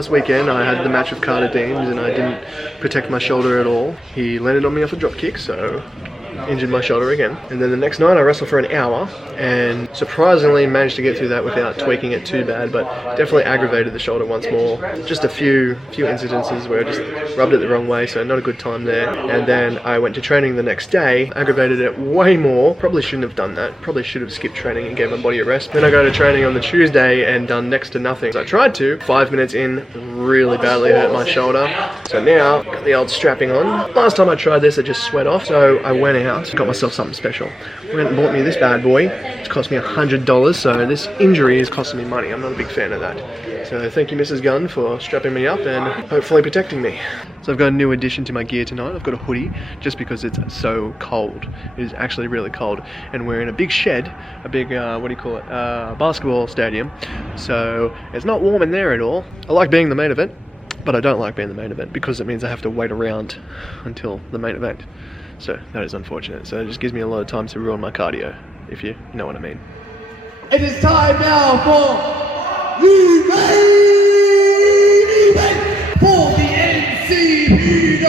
Last weekend I had the match with Carter Deems and I didn't protect my shoulder at all. He landed on me off a drop kick, so injured my shoulder again. And then the next night I wrestled for an hour and surprisingly managed to get through that without tweaking it too bad, but definitely aggravated the shoulder once more. Just a few incidences where I just rubbed it the wrong way, so not a good time there. And then I went to training the next day, aggravated it way more. Probably shouldn't have done that. Probably should have skipped training and gave my body a rest. Then I go to training on the Tuesday and done next to nothing. So I tried to. 5 minutes in, really badly hurt my shoulder. So now, got the old strapping on. Last time I tried this, it just sweat off. So I went out, got myself something special. Went and bought me this bad boy. It's cost me $100, so this injury is costing me money. I'm not a big fan of that. So thank you, Mrs. Gunn, for strapping me up and hopefully protecting me. So I've got a new addition to my gear tonight. I've got a hoodie just because it's so cold. It is actually really cold. And we're in a big shed, a big, basketball stadium. So it's not warm in there at all. I like being the main event, but I don't like being the main event because it means I have to wait around until the main event. So that is unfortunate. So it just gives me a lot of time to ruin my cardio, if you know what I mean. It is time now for the main event for the NCPW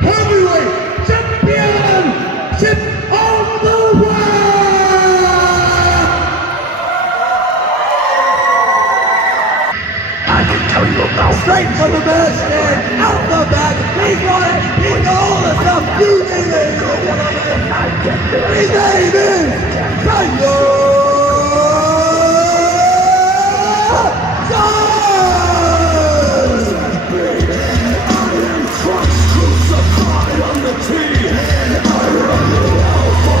Heavyweight Championship of the World! I can tell you about straight from the best and out the back. He's got it. He's got all the stuff you need. His name is Tyler Gunn. I am crucified on the tree, and I run the alpha.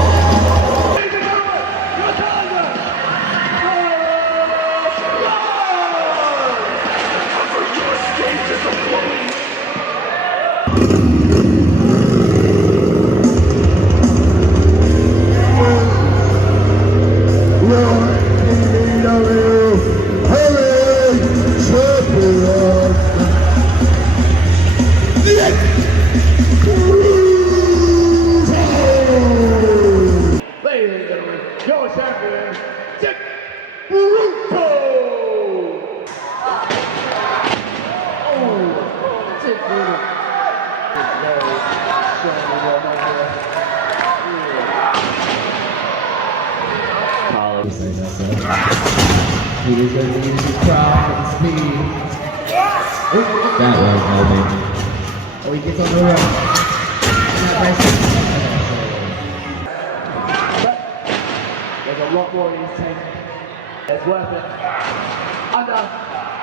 Your stage is a He was going to use his craft and speed. That was helping. Oh, he gets on the run. But there's a lot more in his tank. It's worth it.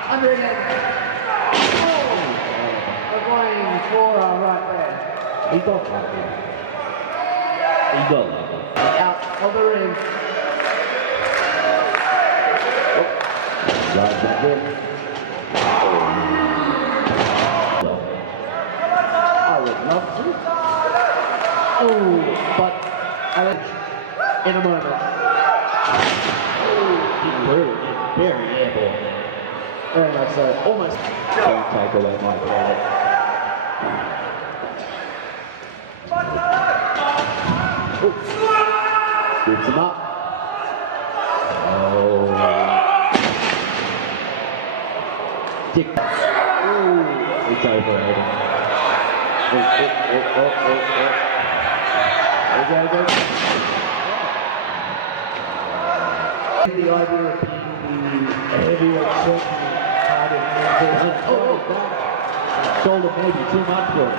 Under again. Oh, avoiding forearm right there. He got that. He got that. Out of the ring. Right back in. I would love to. Oh, but in a moment. Oh, very airborne. Very much so. Almost. Don't take away my credit. Scoops him up. Oh. Tick. Ooh, it's over. The idea of being the heavyweight champion part of the that shoulder maybe too much for him.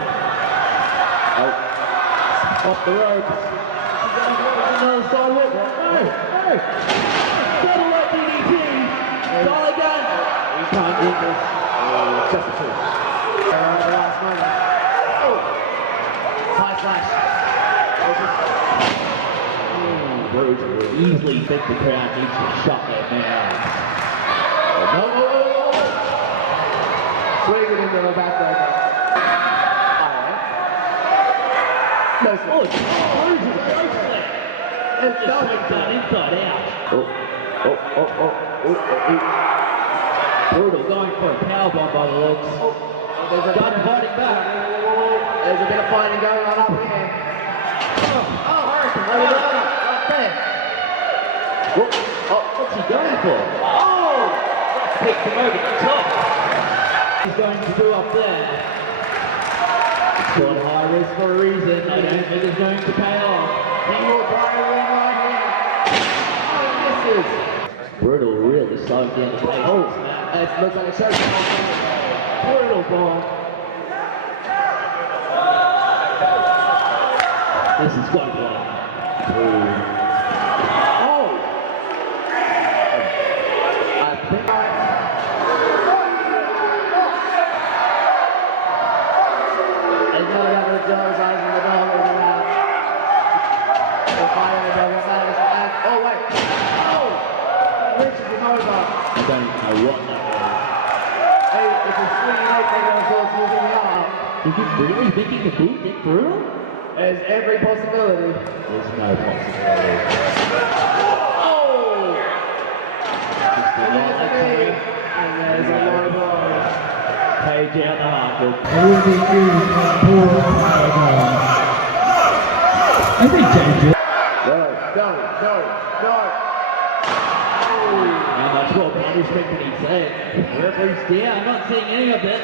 Off the ropes. Another side whip. Hey! Double up DDT. Tyler Gunn. He can't win this. Just a two. The last moment. Oh! High flash. Easily think the crowd needs to shut their mouths. No! Swing it into the back there. It's done inside out. Brutal going for a powerbomb by the looks. There's a gun fighting back. There's a bit of fighting going on up here. Hurricane. Right there. What's he going for? Oh! Picked him over the top. He's going to do up there. It's called high risk for a reason. I don't think it's going to pay off. He will try to win right here. Oh, misses. Brutal really slowed down the pace. Oh, it looks like a shot. Brutal ball. This is going to be. Oh! I think. I don't know what that is. You really thinking the boot get through? There's every possibility. There's no possibility. Oh! Just a lot of time. And there's a lot of blows. Page out the hardwood. It will be used for poor Tyler Gunn. I think change it. No. How much more punishment can he say? The referee's down. I'm not seeing any of it.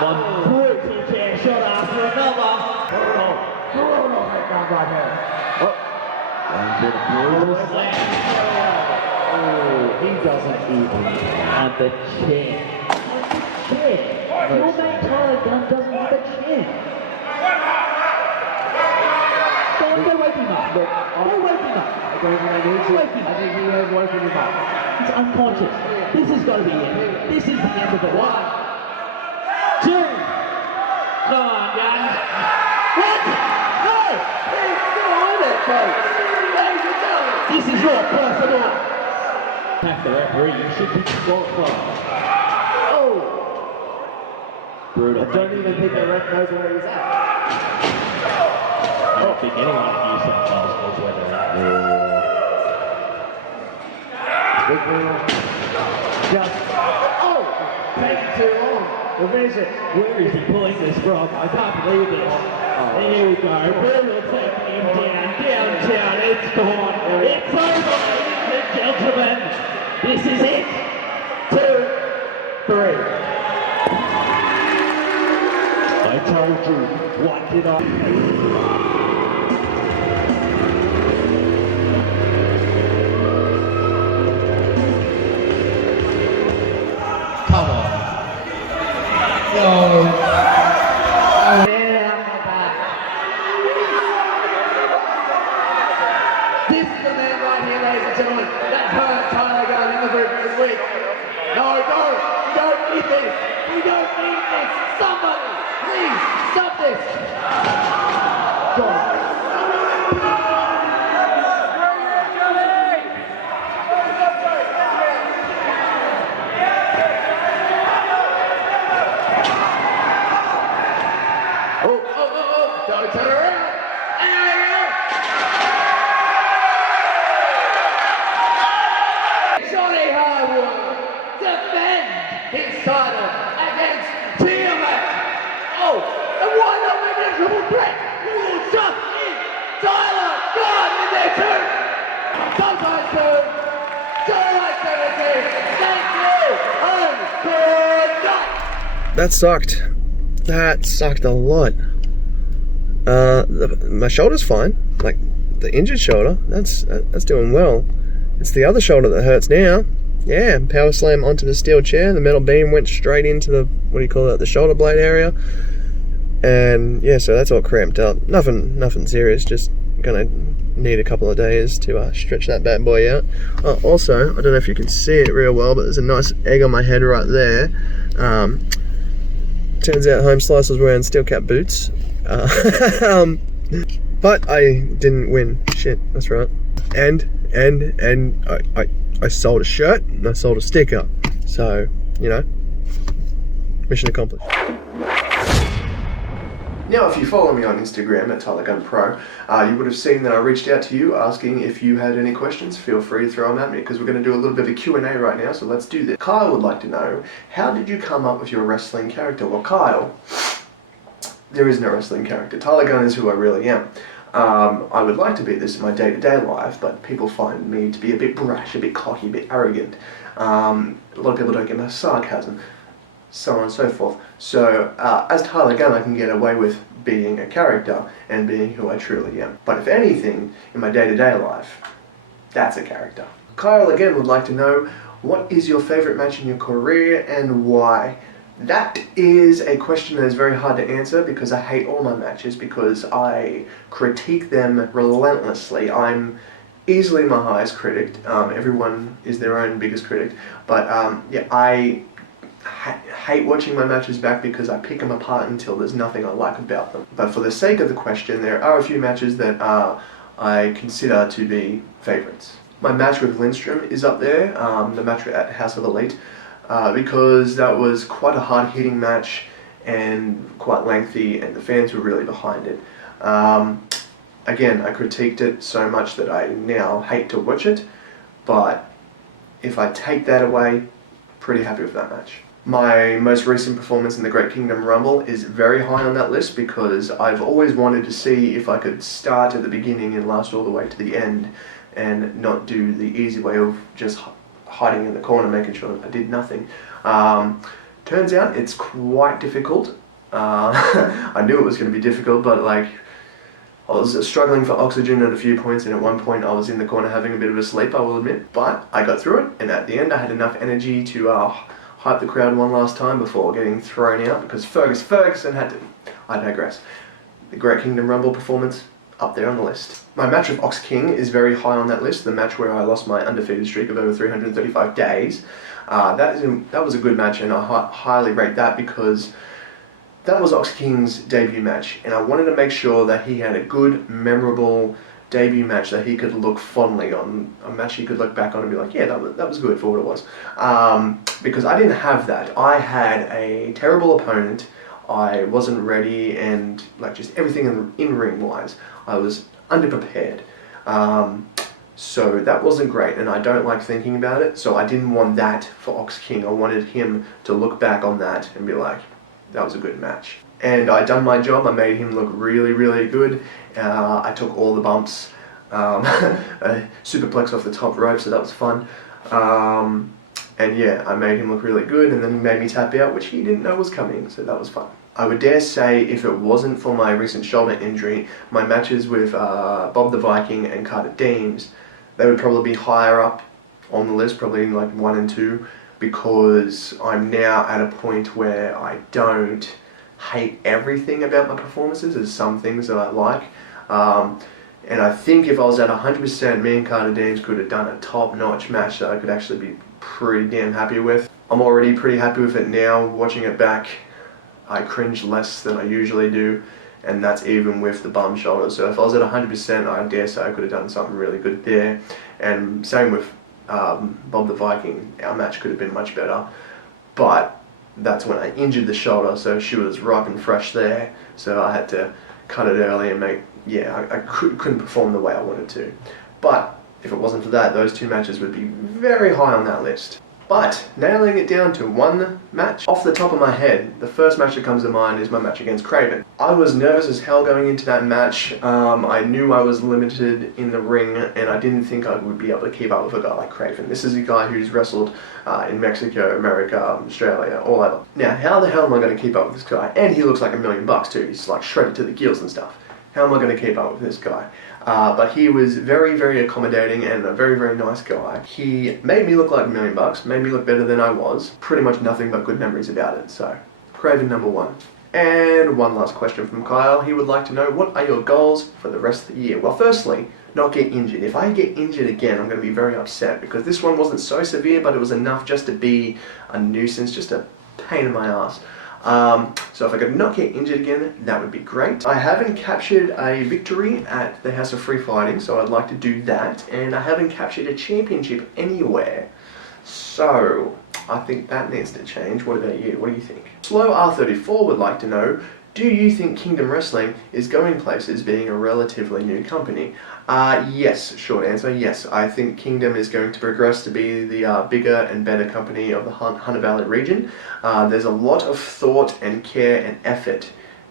One brutal chair shot after another. Brutal hit right here. One bit of brutal slam. Oh, he doesn't even. And the chin. Your mate Tyler Gunn doesn't have a chin. Go wake him up. Go wake him up. I don't think I need to. Wake him I up. think he has woken him up. He's unconscious. This has got to be it. This is the end of it. 1, 2. Come on, Gunn. What? No! He's still on it, folks. Ladies and gentlemen. This is your personal. Have the referee. You should be disqualified. Oh! Brutal. I don't even think the ref knows where he's at. I don't think anyone in New South Wales knows where they're at. Big brutal. Just. Oh! Taking too long. We'll finish it. Where is he pulling this from? I can't believe it. Here we go. Brutal taking him downtown. It's gone. It's over, ladies and gentlemen. This is it. 2, 3. I told you. What did I? Come on. No. This is the man right here, ladies and gentlemen. That hurt Tyler Gunn in the group this week. No, we don't need this. We don't need this. Somebody, please, stop this. John. Oh, don't turn around. Johnny Harwood defend his title against Tiamat. Oh, and why not make it a triple threat? You will just in Tyler Gunn in there too. Sometimes too. July 17. Thank you and good night. That sucked. That sucked a lot. My shoulder's fine. Like the injured shoulder, that's doing well. It's the other shoulder that hurts now. Yeah, power slam onto the steel chair. The metal beam went straight into the, what do you call it, the shoulder blade area. And yeah, so that's all cramped up. Nothing serious. Just gonna need a couple of days to stretch that bad boy out. Also, I don't know if you can see it real well, but there's a nice egg on my head right there. Turns out Home Slice was wearing steel cap boots. But I didn't win. Shit, that's right. And I sold a shirt and I sold a sticker. So, you know, mission accomplished. Now, if you follow me on Instagram at Tyler Gunn Pro, you would have seen that I reached out to you asking if you had any questions. Feel free to throw them at me because we're going to do a little bit of a Q&A right now, so let's do this. Kyle would like to know, how did you come up with your wrestling character? Well, Kyle, there is no wrestling character. Tyler Gunn is who I really am. I would like to be this in my day-to-day life, but people find me to be a bit brash, a bit cocky, a bit arrogant. A lot of people don't get my sarcasm. so on and so forth. So as Tyler Gunn, I can get away with being a character and being who I truly am. But if anything, in my day-to-day life, that's a character. Kyle again would like to know, what is your favorite match in your career and why? That is a question that is very hard to answer because I hate all my matches because I critique them relentlessly. I'm easily my highest critic. Everyone is their own biggest critic. But yeah, I hate watching my matches back because I pick them apart until there's nothing I like about them. But for the sake of the question, there are a few matches that I consider to be favourites. My match with Lindstrom is up there, the match at House of Elite, because that was quite a hard-hitting match and quite lengthy, and the fans were really behind it. Again, I critiqued it so much that I now hate to watch it, but if I take that away, pretty happy with that match. My most recent performance in the Great Kingdom Rumble is very high on that list because I've always wanted to see if I could start at the beginning and last all the way to the end and not do the easy way of just hiding in the corner, making sure I did nothing. Turns out it's quite difficult. I knew it was going to be difficult, but like I was struggling for oxygen at a few points, and at one point I was in the corner having a bit of a sleep, I will admit. But I got through it, and at the end I had enough energy to hype the crowd one last time before getting thrown out because Ferguson had to. I digress. The Great Kingdom Rumble performance, up there on the list. My match with Ox King is very high on that list, the match where I lost my undefeated streak of over 335 days. That was a good match, and I highly rate that because that was Ox King's debut match, and I wanted to make sure that he had a good, memorable debut match that he could look fondly on, a match he could look back on and be like, yeah, that was good for what it was. Because I didn't have that. I had a terrible opponent, I wasn't ready, and like just everything in ring wise, I was underprepared. So that wasn't great, and I don't like thinking about it, so I didn't want that for Ox King. I wanted him to look back on that and be like, that was a good match. And I done my job, I made him look really, really good. I took all the bumps, a superplex off the top rope, so that was fun. And yeah, I made him look really good, and then he made me tap out, which he didn't know was coming, so that was fun. I would dare say, if it wasn't for my recent shoulder injury, my matches with Bob the Viking and Carter Deems, they would probably be higher up on the list, probably like 1 and 2, because I'm now at a point where I don't hate everything about my performances. There's some things that I like. And I think if I was at 100%, me and Carter Deems could have done a top-notch match that I could actually be pretty damn happy with. I'm already pretty happy with it now. Watching it back, I cringe less than I usually do, and that's even with the bum shoulder. So if I was at 100%, I dare say I could have done something really good there. And same with Bob the Viking. Our match could have been much better, but that's when I injured the shoulder, so she was ripe and fresh there, so I had to cut it early and I couldn't perform the way I wanted to. But if it wasn't for that, those 2 matches would be very high on that list. But nailing it down to one match, off the top of my head, the first match that comes to mind is my match against Craven. I was nervous as hell going into that match. I knew I was limited in the ring, and I didn't think I would be able to keep up with a guy like Craven. This is a guy who's wrestled in Mexico, America, Australia, all over. Now, how the hell am I going to keep up with this guy? And he looks like $1 million too. He's like shredded to the gills and stuff. How am I going to keep up with this guy? But he was very, very accommodating and a very, very nice guy. He made me look like $1 million, made me look better than I was. Pretty much nothing but good memories about it. So, Craven number 1. And one last question from Kyle. He would like to know, what are your goals for the rest of the year? Well, firstly, not get injured. If I get injured again, I'm going to be very upset because this one wasn't so severe, but it was enough just to be a nuisance, just a pain in my ass. So if I could not get injured again, that would be great. I haven't captured a victory at the House of Free Fighting, so I'd like to do that, and I haven't captured a championship anywhere. So I think that needs to change. What about you? What do you think? Slow R34 would like to know, do you think Kingdom Wrestling is going places being a relatively new company? Yes, short answer, yes. I think Kingdom is going to progress to be the bigger and better company of the Hunter Valley region. There's a lot of thought and care and effort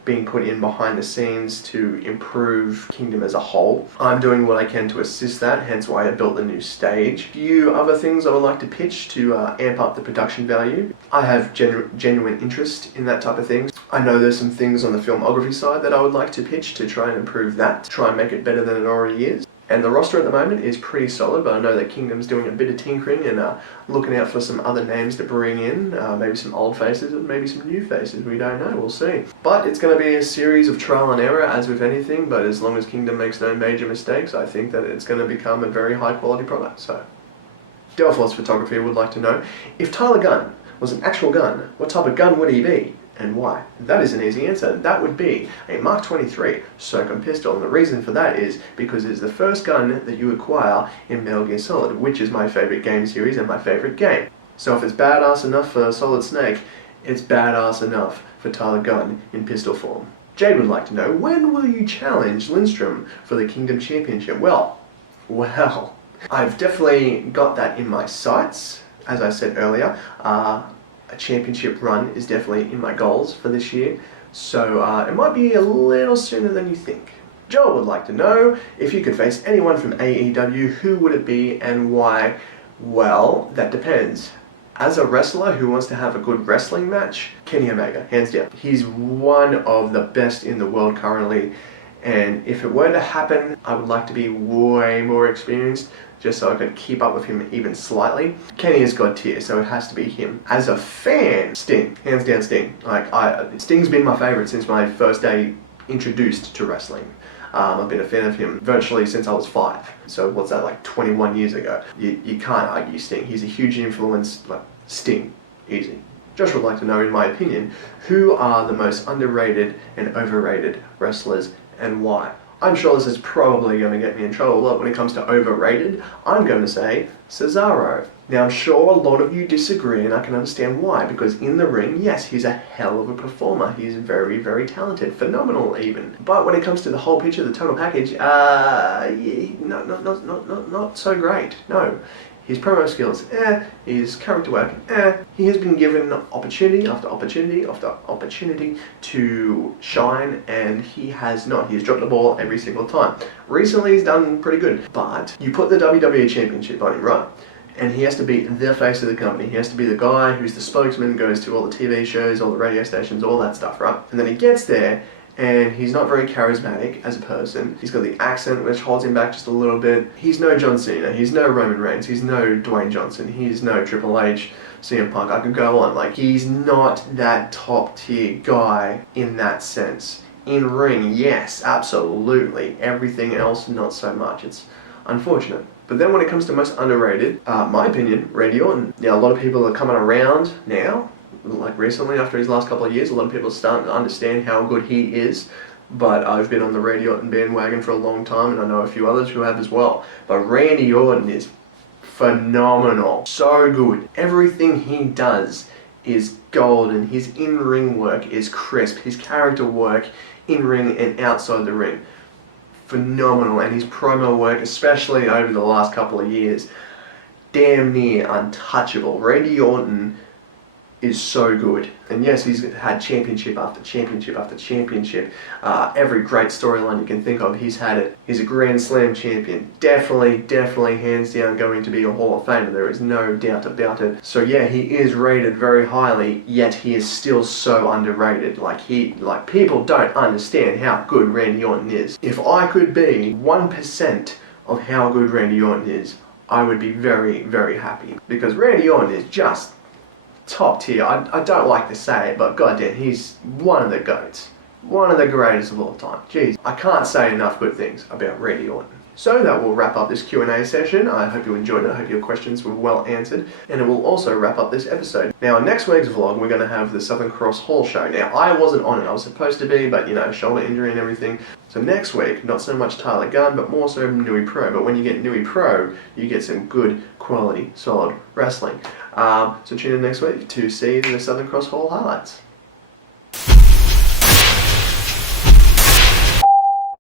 being put in behind the scenes to improve Kingdom as a whole. I'm doing what I can to assist that, hence why I built the new stage. A few other things I would like to pitch to amp up the production value. I have genuine interest in that type of thing. I know there's some things on the filmography side that I would like to pitch to try and improve that, try and make it better than it already is. And the roster at the moment is pretty solid, but I know that Kingdom's doing a bit of tinkering and looking out for some other names to bring in, maybe some old faces and maybe some new faces, we don't know, we'll see. But it's going to be a series of trial and error, as with anything, but as long as Kingdom makes no major mistakes, I think that it's going to become a very high quality product. So, Delphos Photography would like to know, if Tyler Gunn was an actual gun, what type of gun would he be? And why? That is an easy answer. That would be a Mark 23 Socom pistol, and the reason for that is because it's the first gun that you acquire in Metal Gear Solid, which is my favourite game series and my favourite game. So if it's badass enough for Solid Snake, it's badass enough for Tyler Gunn in pistol form. Jade would like to know, when will you challenge Lindstrom for the Kingdom Championship? Well, I've definitely got that in my sights. As I said earlier, a championship run is definitely in my goals for this year, so it might be a little sooner than you think. Joel would like to know, if you could face anyone from AEW, who would it be and why? Well, that depends. As a wrestler who wants to have a good wrestling match, Kenny Omega, hands down. He's one of the best in the world currently, and if it were to happen, I would like to be way more experienced, just so I could keep up with him even slightly. Kenny is God tier, so it has to be him. As a fan, Sting, hands down Sting. Sting's been my favourite since my first day introduced to wrestling. I've been a fan of him virtually since I was 5. So what's that, like 21 years ago? You can't argue Sting. He's a huge influence, like Sting, easy. Josh would like to know, in my opinion, who are the most underrated and overrated wrestlers and why? I'm sure this is probably going to get me in trouble, but when it comes to overrated, I'm going to say Cesaro. Now, I'm sure a lot of you disagree, and I can understand why, because in the ring, yes, he's a hell of a performer. He's very, very talented, phenomenal even. But when it comes to the whole picture, the total package, not so great, no. His promo skills, his character work, He has been given opportunity after opportunity after opportunity to shine, and he has not. He's dropped the ball every single time. Recently, he's done pretty good, but you put the WWE Championship on him, right? And he has to be the face of the company. He has to be the guy who's the spokesman, goes to all the TV shows, all the radio stations, all that stuff, right? And then he gets there, and he's not very charismatic as a person. He's got the accent, which holds him back just a little bit. He's no John Cena, he's no Roman Reigns, he's no Dwayne Johnson, he's no Triple H, CM Punk, I could go on. Like, he's not that top tier guy in that sense. In ring, yes, absolutely. Everything else, not so much. It's unfortunate. But then when it comes to most underrated, my opinion, Randy Orton. Yeah, a lot of people are coming around now. Like recently, after his last couple of years, a lot of people are starting to understand how good he is. But I've been on the Randy Orton bandwagon for a long time, and I know a few others who have as well. But Randy Orton is phenomenal. So good. Everything he does is gold, and his in-ring work is crisp. His character work in-ring and outside the ring, phenomenal. And his promo work, especially over the last couple of years, damn near untouchable. Randy Orton is so good. And yes, he's had championship after championship after championship. Every great storyline you can think of, he's had it. He's a Grand Slam champion. Definitely, hands down, going to be a Hall of Famer. There is no doubt about it. So yeah, he is rated very highly, yet he is still so underrated. Like people don't understand how good Randy Orton is. If I could be 1% of how good Randy Orton is, I would be very, very happy. Because Randy Orton is just top tier. I don't like to say it, but goddamn, he's one of the GOATs. One of the greatest of all time. Jeez, I can't say enough good things about Randy Orton. So that will wrap up this Q&A session. I hope you enjoyed it. I hope your questions were well answered. And it will also wrap up this episode. Now, next week's vlog, we're going to have the Southern Cross Hall show. Now, I wasn't on it. I was supposed to be, but, you know, shoulder injury and everything. So next week, not so much Tyler Gunn, but more so Nui Pro. But when you get Nui Pro, you get some good, quality, solid wrestling. So tune in next week to see the Southern Cross Hall highlights.